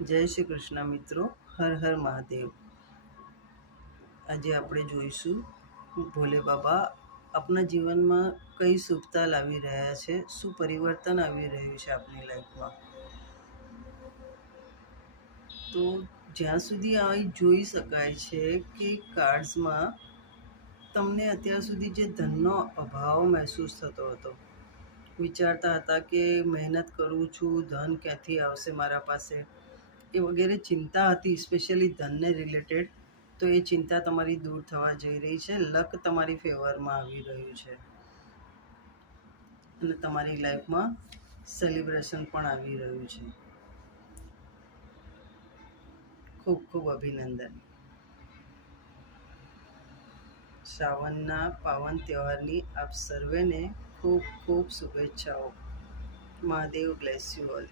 જય શ્રી કૃષ્ણ મિત્રો. હર હર મહાદેવ. આજે આપણે જોઈશું ભોલે બાબા આપણા જીવનમાં કઈ શુભતા લાવી રહ્યા છે, શું પરિવર્તન આવી રહ્યું છે આપણી લાઈફમાં. તો જ્યાં સુધી આ જોઈ શકાય છે કે કાર્ડ્સમાં તમને અત્યાર સુધી જે ધનનો અભાવ મહેસૂસ થતો હતો, વિચારતા હતા કે મહેનત કરું છું, ધન ક્યાંથી આવશે મારા પાસે, એ વગેરે ચિંતા હતી, સ્પેશિયલી ધનને રિલેટેડ. તો એ ચિંતા તમારી દૂર થવા જઈ રહી છે. લક તમારી ફેવરમાં આવી રહ્યું છે અને તમારી લાઈફમાં સેલિબ્રેશન પણ આવી રહ્યું છે. ખૂબ ખૂબ અભિનંદન. શ્રાવણના પાવન તહેવારની આપ સર્વેને ખૂબ ખૂબ શુભેચ્છાઓ. Mahadev bless you all.